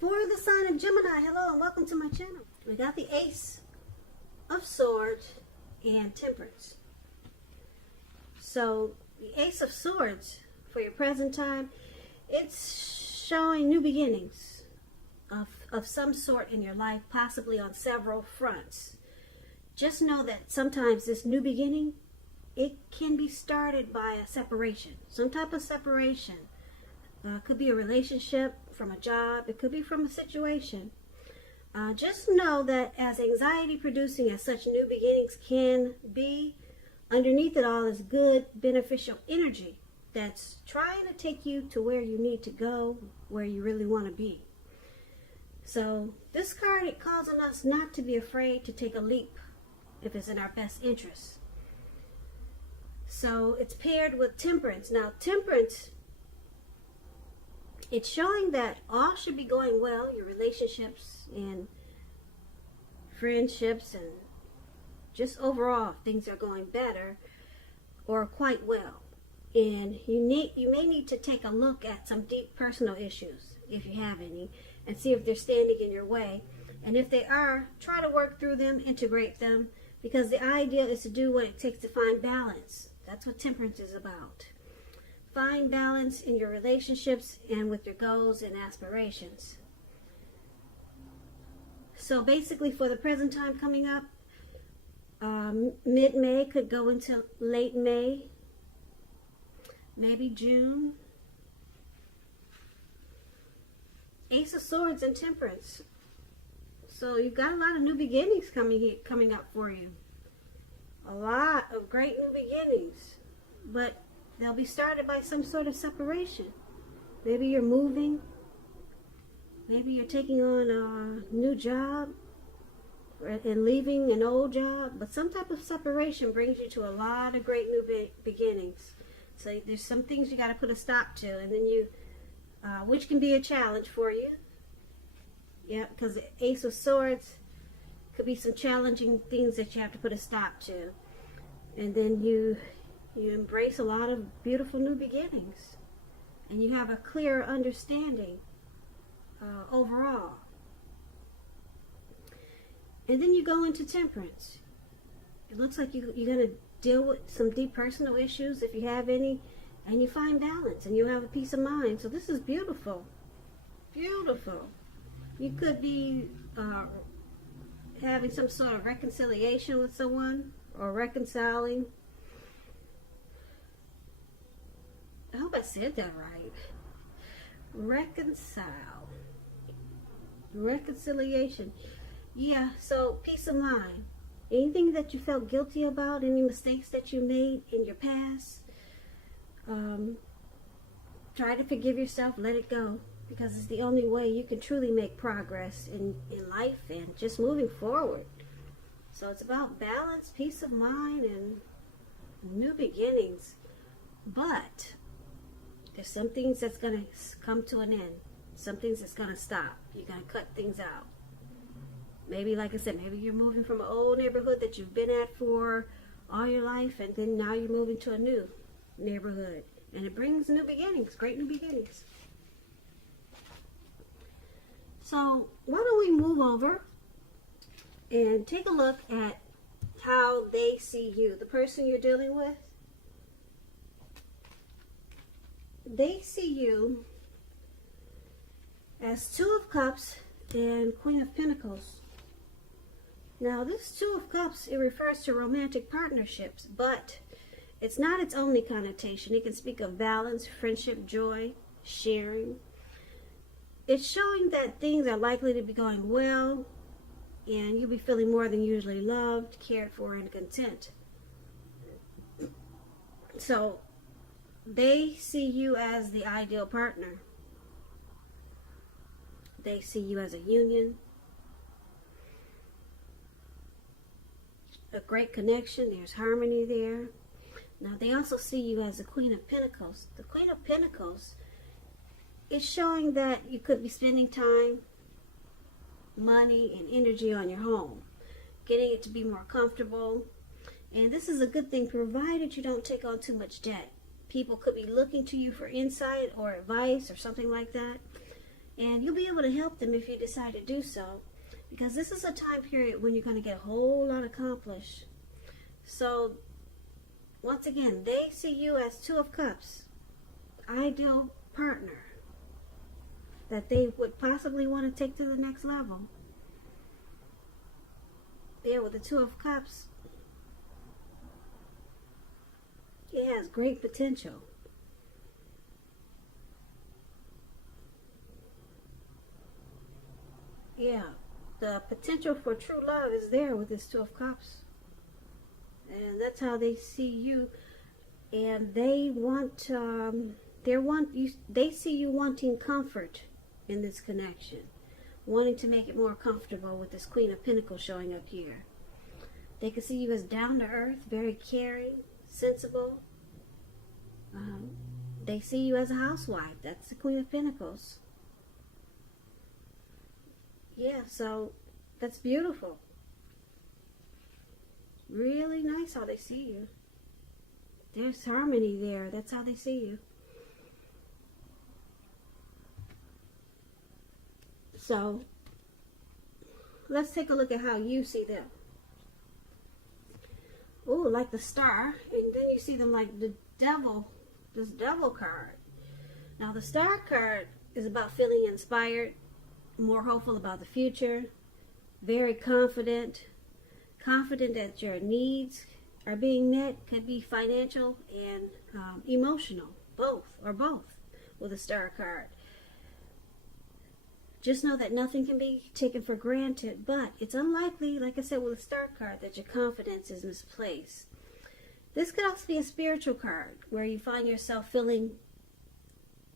For the sign of Gemini, hello and welcome to my channel. We got the Ace of Swords and Temperance. So the Ace of Swords for your present time, it's showing new beginnings of some sort in your life, possibly on several fronts. Just know that sometimes this new beginning, it can be started by a separation, some type of separation. Could be a relationship, from a job, it could be from a situation. Just know that as anxiety producing as such new beginnings can be, underneath it all is good, beneficial energy that's trying to take you to where you need to go, where you really want to be. So this card, it calls on us not to be afraid to take a leap if it's in our best interest. So it's paired with Temperance. Now Temperance, it's showing that all should be going well, your relationships and friendships and just overall things are going better or quite well. And you may need to take a look at some deep personal issues, if you have any, and see if they're standing in your way. And if they are, try to work through them, integrate them, because the idea is to do what it takes to find balance. That's what Temperance is about. Find balance in your relationships and with your goals and aspirations. So basically for the present time coming up, mid-May could go into late May, maybe June. Ace of Swords and Temperance. So you've got a lot of new beginnings coming up for you. A lot of great new beginnings. But they'll be started by some sort of separation. Maybe you're moving. Maybe you're taking on a new job and leaving an old job. But some type of separation brings you to a lot of great new beginnings. So there's some things you got to put a stop to. And then which can be a challenge for you. Yeah, because the Ace of Swords could be some challenging things that you have to put a stop to. And then you embrace a lot of beautiful new beginnings, and you have a clearer understanding overall. And then you go into Temperance. It looks like you're going to deal with some deep personal issues, if you have any, and you find balance, and you have a peace of mind. So this is beautiful. Beautiful. You could be having some sort of reconciliation with someone, or reconciling. I hope I said that right. Reconcile. Reconciliation. Yeah, so peace of mind. Anything that you felt guilty about, any mistakes that you made in your past, try to forgive yourself, let it go. Because it's the only way you can truly make progress in life and just moving forward. So it's about balance, peace of mind, and new beginnings. But there's some things that's going to come to an end. Some things that's going to stop. You're going to cut things out. Maybe, like I said, maybe you're moving from an old neighborhood that you've been at for all your life, and then now you're moving to a new neighborhood. And it brings new beginnings, great new beginnings. So why don't we move over and take a look at how they see you, the person you're dealing with. They see you as Two of Cups and Queen of Pentacles. Now this Two of Cups, it refers to romantic partnerships, but it's not its only connotation. It can speak of balance, friendship, joy, sharing. It's showing that things are likely to be going well, and you'll be feeling more than usually loved, cared for, and content. So they see you as the ideal partner. They see you as a union, a great connection. There's harmony there. Now they also see you as the Queen of Pentacles. The Queen of Pentacles is showing that you could be spending time, money, and energy on your home, getting it to be more comfortable. And this is a good thing, provided you don't take on too much debt. People could be looking to you for insight or advice or something like that. And you'll be able to help them if you decide to do so, because this is a time period when you're going to get a whole lot accomplished. So, once again, they see you as Two of Cups, ideal partner that they would possibly want to take to the next level. Yeah, with the Two of Cups, it has great potential. Yeah, the potential for true love is there with this Two of Cups. And that's how they see you. And they they see you wanting comfort in this connection, wanting to make it more comfortable with this Queen of Pentacles showing up here. They can see you as down to earth, very caring, sensible. They see you as a housewife. That's the Queen of Pentacles. Yeah, so that's beautiful. Really nice how they see you. There's harmony there. That's how they see you. So, let's take a look at how you see them. Ooh, like the Star. And then you see them like the Devil. This Devil card. Now, the Star card is about feeling inspired, more hopeful about the future, very confident that your needs are being met. Could be financial and emotional, both with a Star card. Just know that nothing can be taken for granted, but it's unlikely, like I said with a Star card, that your confidence is misplaced. This could also be a spiritual card where you find yourself feeling,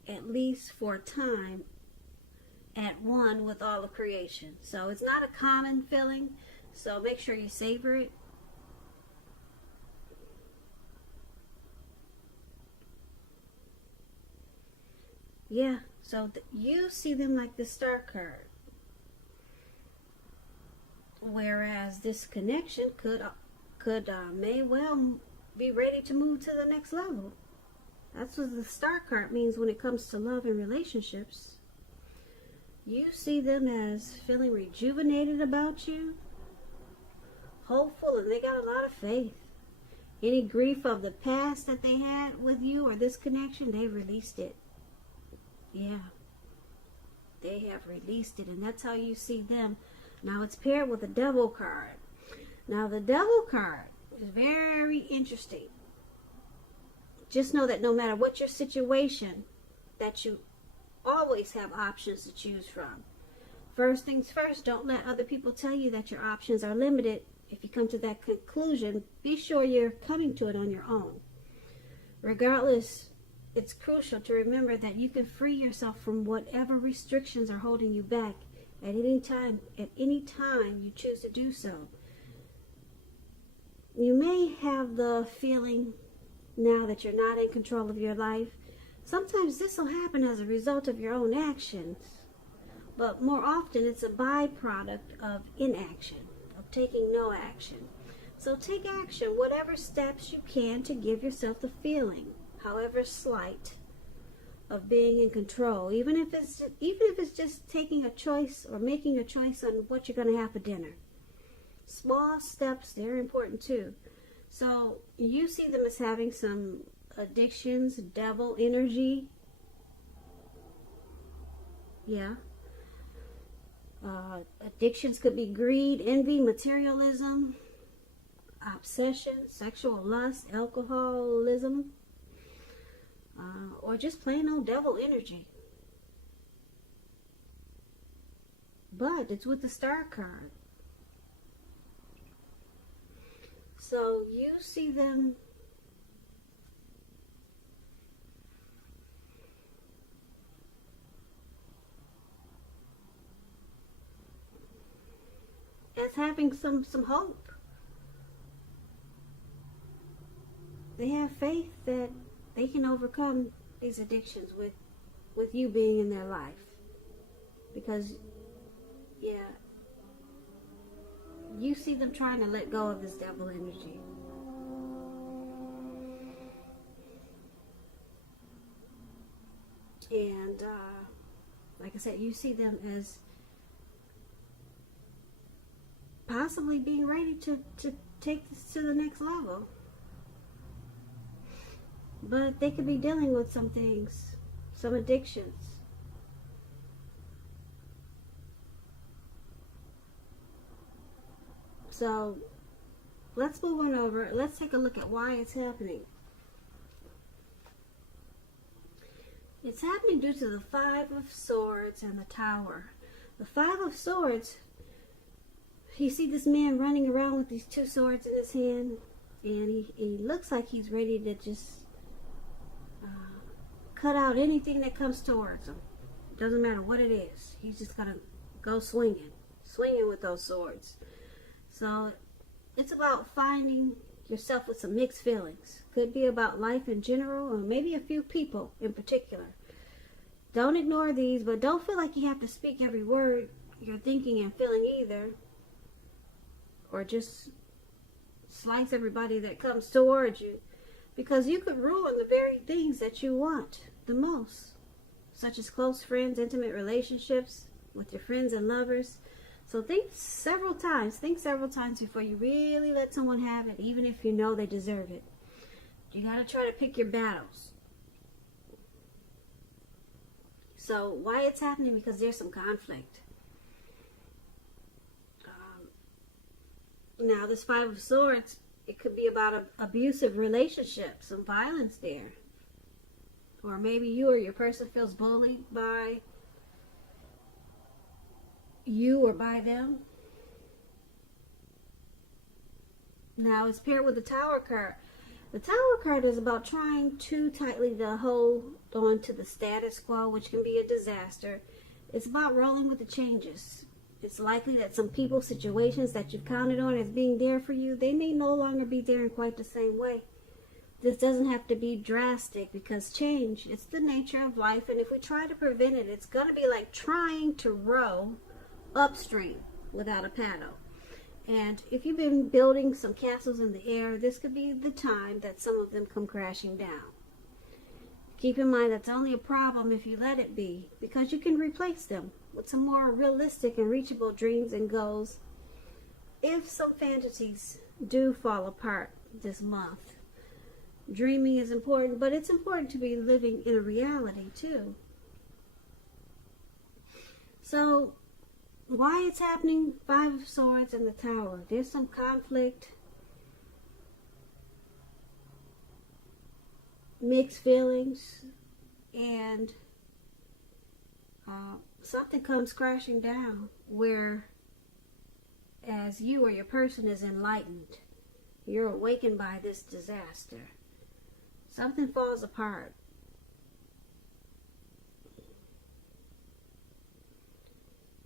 at least for a time, at one with all of creation. So it's not a common feeling, so make sure you savor it. Yeah, so you see them like the Star card. Whereas this connection may well be ready to move to the next level. That's what the Star card means when it comes to love and relationships. You see them as feeling rejuvenated about you, hopeful, and they got a lot of faith. Any grief of the past that they had with you or this connection, they released it. Yeah, they have released it, and that's how you see them. Now it's paired with the Devil card. Now the Devil card is very interesting. Just know that no matter what your situation, that you always have options to choose from. First things first, don't let other people tell you that your options are limited. If you come to that conclusion, be sure you're coming to it on your own. Regardless, it's crucial to remember that you can free yourself from whatever restrictions are holding you back at any time you choose to do so. You may have the feeling now that you're not in control of your life. Sometimes this will happen as a result of your own actions, but more often it's a byproduct of inaction, of taking no action. So take action, whatever steps you can to give yourself the feeling, however slight, of being in control. Even if it's just taking a choice or making a choice on what you're going to have for dinner. Small steps, they're important too. So you see them as having some addictions, devil energy. Yeah. Addictions could be greed, envy, materialism, obsession, sexual lust, alcoholism, or just plain old devil energy. But it's with the Star card. So you see them as having some hope. They have faith that they can overcome these addictions with you being in their life. Because, yeah, you see them trying to let go of this devil energy. And Like I said, you see them as possibly being ready to take this to the next level. But they could be dealing with some things, some addictions. So let's move on over. Let's take a look at why it's happening. It's happening due to the Five of Swords and the Tower. The Five of Swords, you see this man running around with these two swords in his hand, and he looks like he's ready to just cut out anything that comes towards him. Doesn't matter what it is. He's just gonna go swinging with those swords. So it's about finding yourself with some mixed feelings. Could be about life in general, or maybe a few people in particular. Don't ignore these, but don't feel like you have to speak every word you're thinking and feeling either. Or just slice everybody that comes towards you. Because you could ruin the very things that you want the most. Such as close friends, intimate relationships with your friends and lovers. So think several times before you really let someone have it, even if you know they deserve it. You got to try to pick your battles. So why it's happening? Because there's some conflict. Now this Five of Swords, it could be about an abusive relationship, some violence there. Or maybe you or your person feels bullied by you or by them. Now it's paired with the Tower card. The Tower card is about trying too tightly to hold on to the status quo, which can be a disaster. It's about rolling with the changes. It's likely that some people, situations that you've counted on as being there for you, they may no longer be there in quite the same way. This doesn't have to be drastic, because change, it's the nature of life, and if we try to prevent it, it's going to be like trying to row upstream without a paddle. And if you've been building some castles in the air, this could be the time that some of them come crashing down. Keep in mind that's only a problem if you let it be, because you can replace them with some more realistic and reachable dreams and goals if some fantasies do fall apart this month. Dreaming is important, but it's important to be living in a reality too. So why it's happening? Five of Swords and the Tower. There's some conflict, mixed feelings, and something comes crashing down where as you or your person is enlightened, you're awakened by this disaster. Something falls apart.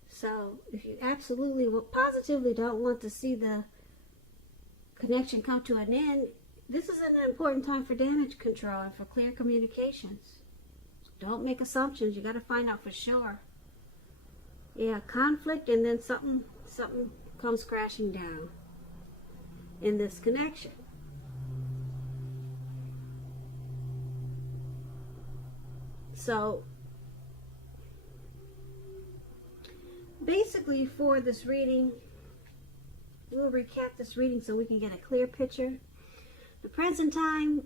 So if you absolutely, positively don't want to see the connection come to an end, this is an important time for damage control and for clear communications. Don't make assumptions. You got to find out for sure. Yeah, conflict, and then something comes crashing down in this connection. So basically, for this reading, we'll recap this reading so we can get a clear picture. The present time,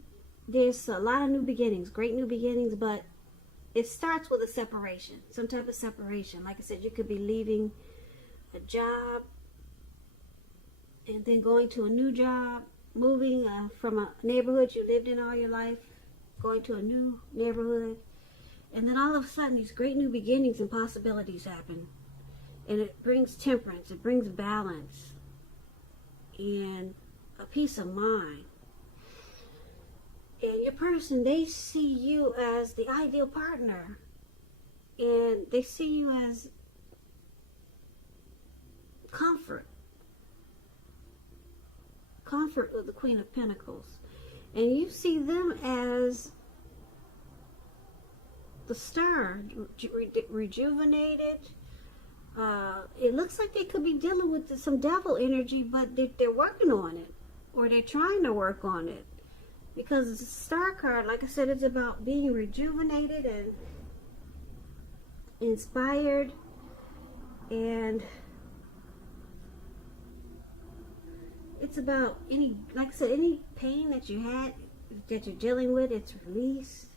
there's a lot of new beginnings, great new beginnings, but it starts with a separation, some type of separation. Like I said, you could be leaving a job and then going to a new job, moving from a neighborhood you lived in all your life, going to a new neighborhood, and then all of a sudden these great new beginnings and possibilities happen. And it brings temperance, it brings balance, and a peace of mind. And your person, they see you as the ideal partner. And they see you as comfort. Comfort with the Queen of Pentacles. And you see them as the star, rejuvenated. It looks like they could be dealing with some devil energy, but they're working on it. Or they're trying to work on it. Because the star card, like I said, it's about being rejuvenated inspired, and it's about any, like I said, any pain that you had, that you're dealing with, it's released.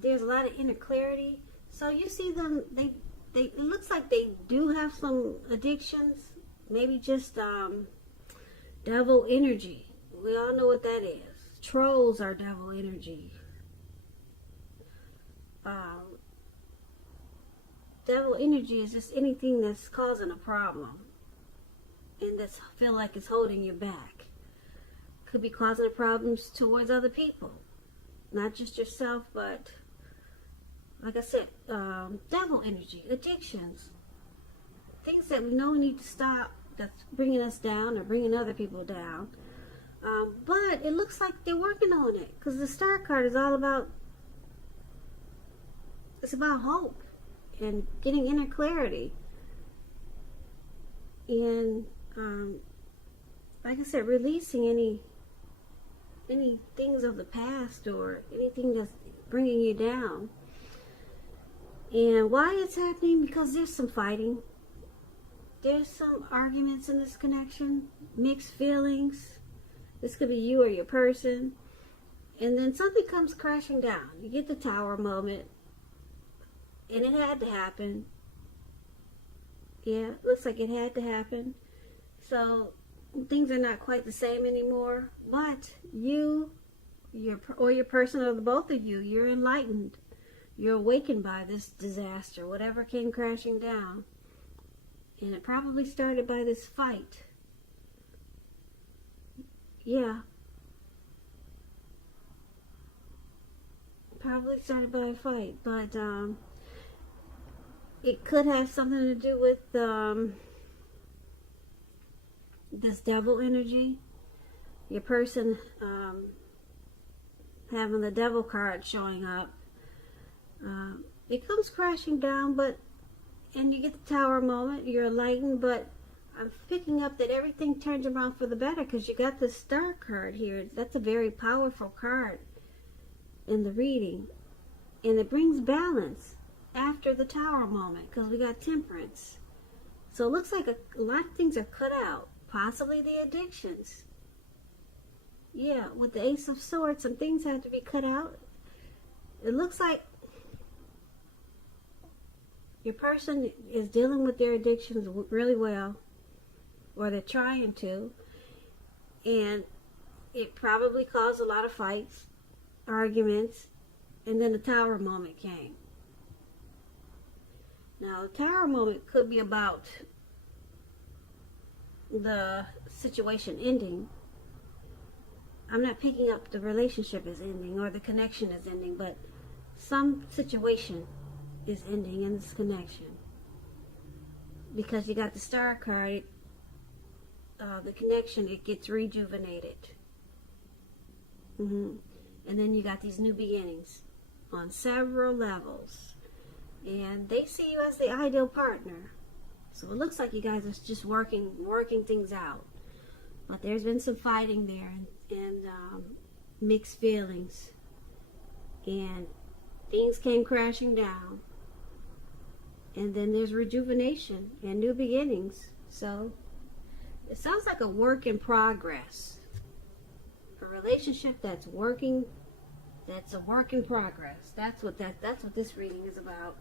There's a lot of inner clarity. So you see them, it looks like they do have some addictions, maybe just devil energy. We all know what that is. Trolls are devil energy. Devil energy is just anything that's causing a problem and that's feel like it's holding you back. Could be causing problems towards other people, not just yourself, but like I said, devil energy, addictions, things that we know we need to stop, that's bringing us down or bringing other people down. But it looks like they're working on it, because the Star card is all about, it's about hope and getting inner clarity. And like I said, releasing any things of the past or anything that's bringing you down. And why it's happening? Because there's some fighting. There's some arguments in this connection, mixed feelings. This could be you or your person. And then something comes crashing down. You get the Tower moment. And it had to happen. Yeah, looks like it had to happen. So things are not quite the same anymore. But you, your person, or the both of you, you're enlightened. You're awakened by this disaster, whatever came crashing down. And it probably started by this fight. Yeah. Probably started by a fight, but it could have something to do with this devil energy. Your person having the devil card showing up. It comes crashing down, and you get the Tower moment, you're enlightened, but I'm picking up that everything turns around for the better, because you got the Star card here. That's a very powerful card in the reading, and it brings balance after the Tower moment, because we got Temperance. So it looks like a lot of things are cut out, possibly the addictions. Yeah, with the Ace of Swords, some things have to be cut out. It looks like your person is dealing with their addictions really well, or they're trying to, and it probably caused a lot of fights, arguments, and then the Tower moment came. Now, the Tower moment could be about the situation ending. I'm not picking up the relationship is ending or the connection is ending, but some situation is ending in this connection, because you got the Star card. The connection, it gets rejuvenated, and then you got these new beginnings on several levels, and they see you as the ideal partner. So it looks like you guys are just working things out, but there's been some fighting there, and mixed feelings, and things came crashing down. And then there's rejuvenation and new beginnings. So it sounds like a work in progress. A relationship that's working, that's a work in progress. That's what this reading is about.